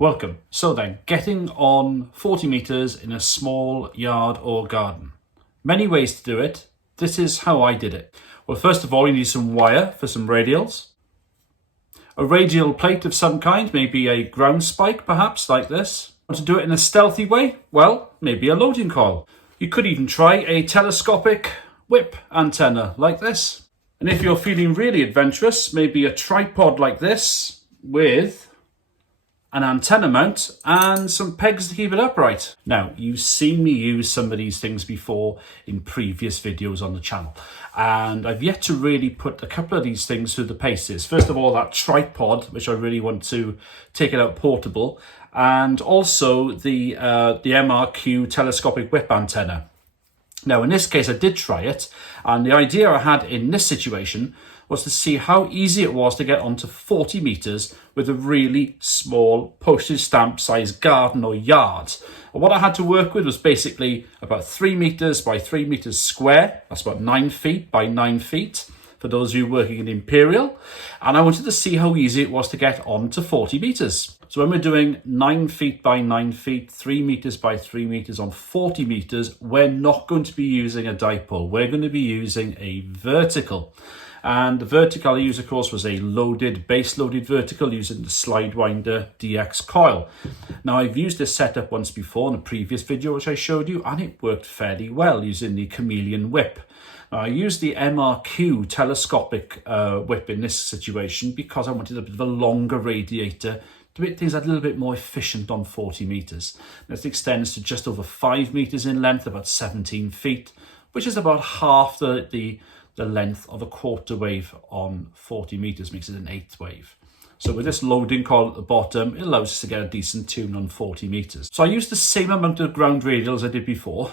Welcome. So then, getting on 40 metres in a small yard or garden. Many ways to do it. This is how I did it. Well, first of all, you need some wire for some radials. A radial plate of some kind, maybe a ground spike perhaps, like this. Want to do it in a stealthy way? Well, maybe a loading coil. You could even try a telescopic whip antenna like this. And if you're feeling really adventurous, maybe a tripod like this with an antenna mount and some pegs to keep it upright. Now, you've seen me use some of these things before in previous videos on the channel, and I've yet to really put a couple of these things through the paces. First of all, that tripod, which I really want to take it out portable, and also the MRQ telescopic whip antenna. Now, in this case, I did try it, and the idea I had in this situation was to see how easy it was to get onto 40 metres with a really small postage stamp size garden or yard. And what I had to work with was basically about 3 metres by 3 metres square. That's about 9 feet by 9 feet for those of you working in Imperial. And I wanted to see how easy it was to get onto 40 metres. So when we're doing 9 feet by 9 feet, 3 metres by 3 metres on 40 metres, we're not going to be using a dipole. We're going to be using a vertical. And the vertical I used, of course, was a base-loaded vertical using the Sidewinder DX coil. Now, I've used this setup once before in a previous video, which I showed you, and it worked fairly well using the Chameleon whip. Now, I used the MRQ telescopic whip in this situation because I wanted a bit of a longer radiator to make things a little bit more efficient on 40 metres. This extends to just over 5 metres in length, about 17 feet, which is about half the length of a quarter wave on 40 metres, makes it an eighth wave. So with this loading coil at the bottom, it allows us to get a decent tune on 40 metres. So I used the same amount of ground radials I did before,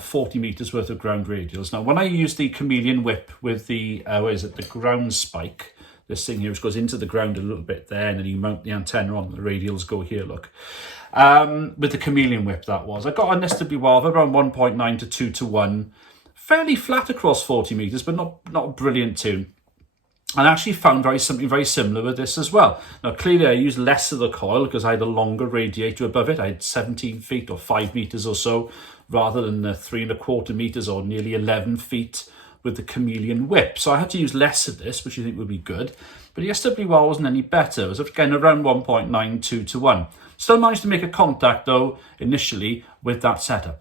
40 metres worth of ground radials. Now, when I used the Chameleon whip with the, the ground spike, this thing here which goes into the ground a little bit there, and then you mount the antenna on, the radials go here, look. With the Chameleon whip, that was. I got an SWR of around 1.9 to 2 to 1, fairly flat across 40 metres, but not a brilliant tune. And I actually found something very similar with this as well. Now, clearly I used less of the coil because I had a longer radiator above it. I had 17 feet or 5 metres or so, rather than the 3¼ metres or nearly 11 feet with the Chameleon whip. So I had to use less of this, which I think would be good. But the SWR wasn't any better. It was again around 1.92 to 1. Still managed to make a contact though, initially, with that setup.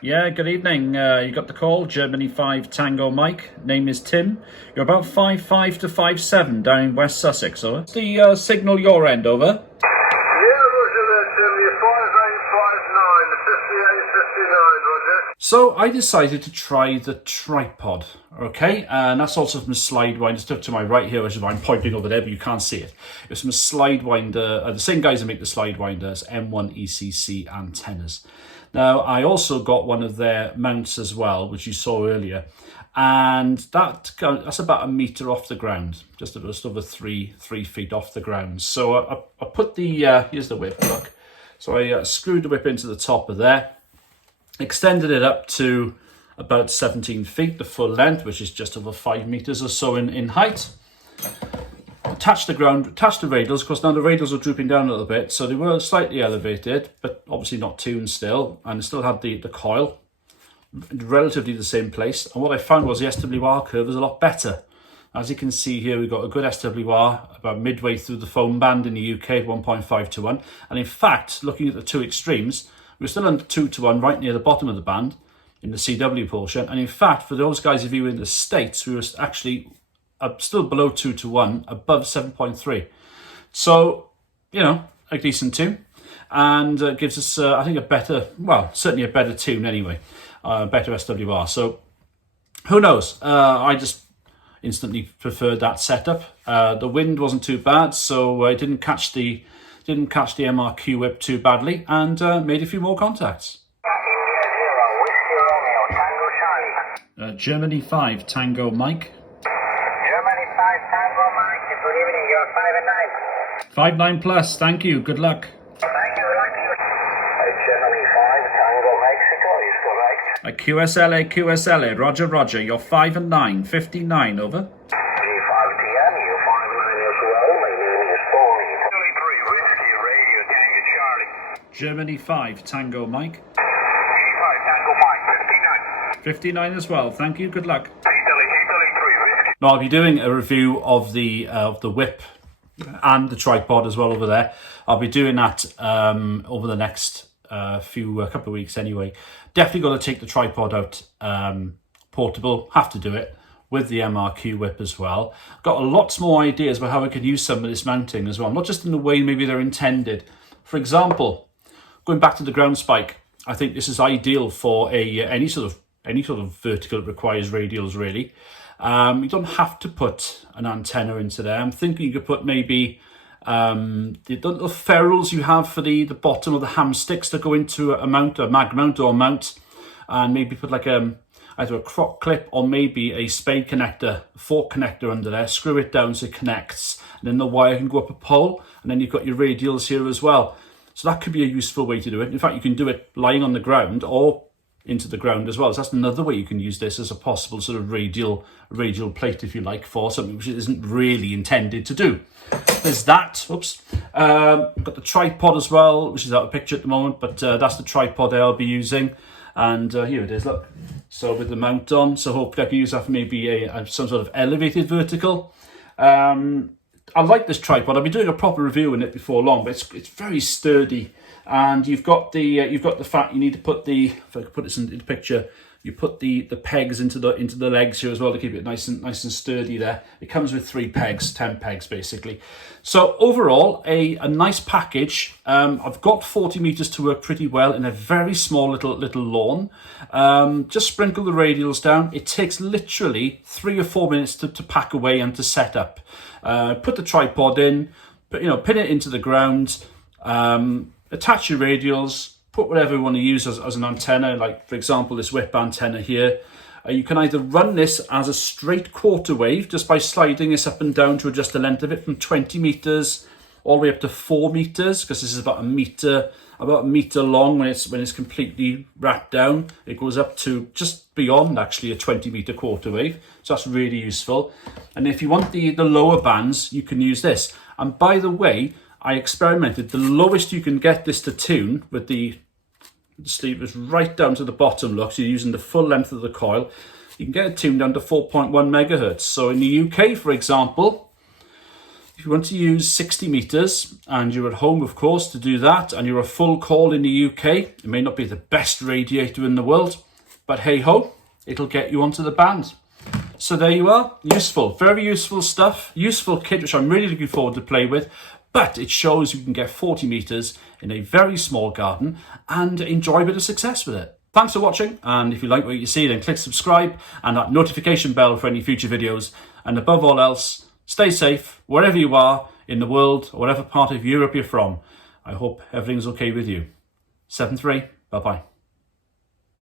Yeah, good evening. You got the call, Germany 5 Tango Mike. Name is Tim. You're about 5'5" to 5'7" down in West Sussex, over. What's the signal your end, over? Yeah, Roger there, Tim. You're 5859, 5859, Roger. So I decided to try the tripod, okay? And that's also from Sidewinder, stuff to my right here, which is why I'm pointing over there, but you can't see it. It's from Sidewinder, the same guys that make the Sidewinders, M1 ECC antennas. Now, I also got one of their mounts as well, which you saw earlier, and that's about 1 metre off the ground, just over 3 feet off the ground. So I put the, here's the whip, look. So I screwed the whip into the top of there, extended it up to about 17 feet, the full length, which is just over 5 metres or so in height. Attached the radials, of course now the radials were drooping down a little bit, so they were slightly elevated, but obviously not tuned still, and it still had the coil, relatively the same place. And what I found was the SWR curve was a lot better. As you can see here, we've got a good SWR about midway through the phone band in the UK, 1.5 to 1. And in fact, looking at the two extremes, we're still under 2 to 1 right near the bottom of the band in the CW portion. And in fact, for those guys of you in the States, we were actually still below 2 to 1, above 7.3. So, you know, a decent tune. And gives us, I think, a better, well, certainly a better tune anyway. Better SWR. So, who knows? I just instantly preferred that setup. The wind wasn't too bad, so I didn't catch the MRQ whip too badly, and made a few more contacts. Germany 5 Tango Mike. Germany 5 Tango Mike, good evening, you're 5'9". 5'9" plus, thank you, good luck. Thank you, lucky. Germany 5 Tango Mexico is correct. QSLA, Roger, you're 5'9", 59, over. G5TM, you're 5'9" as well. Germany 5, Tango Mike. 5 Tango Mike, 59. 59 as well, thank you, good luck. Easterly 3, risky. Now I'll be doing a review of the whip and the tripod as well over there. I'll be doing that over the next couple of weeks anyway. Definitely got to take the tripod out, portable, have to do it with the MRQ whip as well. Got a lots more ideas about how I could use some of this mounting as well, not just in the way maybe they're intended. For example, going back to the ground spike, I think this is ideal for any sort of vertical that requires radials really. You don't have to put an antenna into there. I'm thinking you could put maybe the little ferrules you have for the bottom of the ham sticks that go into a mount, a mag mount or a mount, and maybe put like either a crock clip or maybe a spade connector, a fork connector under there, screw it down so it connects, and then the wire can go up a pole, and then you've got your radials here as well. So that could be a useful way to do it. In fact, you can do it lying on the ground or into the ground as well. So that's another way you can use this as a possible sort of radial plate, if you like, for something which it isn't really intended to do. There's that. Oops. Got the tripod as well, which is out of picture at the moment, but that's the tripod I'll be using. And here it is, look. So with the mount on, so hopefully I can use that for maybe some sort of elevated vertical. I like this tripod. I'll be doing a proper review on it before long, but it's very sturdy. And you've got the fact you need to put the, if I could put this in the picture, you put the pegs into the legs here as well to keep it nice and sturdy there. It comes with 3 pegs, 10 pegs basically. So overall, a nice package. I've got 40 meters to work pretty well in a very small little lawn. Just sprinkle the radials down. It takes literally 3 or 4 minutes to pack away and to set up. Put the tripod in, pin it into the ground. Attach your radials, put whatever you want to use as an antenna, like for example this whip antenna here. You can either run this as a straight quarter wave just by sliding this up and down to adjust the length of it from 20 meters all the way up to 4 meters, because this is about a meter long when it's completely wrapped down. It goes up to just beyond actually a 20-meter quarter wave, so that's really useful. And if you want the lower bands, you can use this. And by the way, I experimented. The lowest you can get this to tune with the sleeve is right down to the bottom, look, so you're using the full length of the coil. You can get it tuned down to 4.1 megahertz. So in the UK, for example, if you want to use 60 meters and you're at home, of course, to do that, and you're a full call in the UK, it may not be the best radiator in the world, but hey ho, it'll get you onto the band. So there you are, useful, very useful stuff, useful kit, which I'm really looking forward to play with. But it shows you can get 40 meters in a very small garden and enjoy a bit of success with it. Thanks for watching, and if you like what you see, then click subscribe and that notification bell for any future videos. And above all else, stay safe wherever you are in the world or whatever part of Europe you're from. I hope everything's okay with you. 7-3, bye-bye.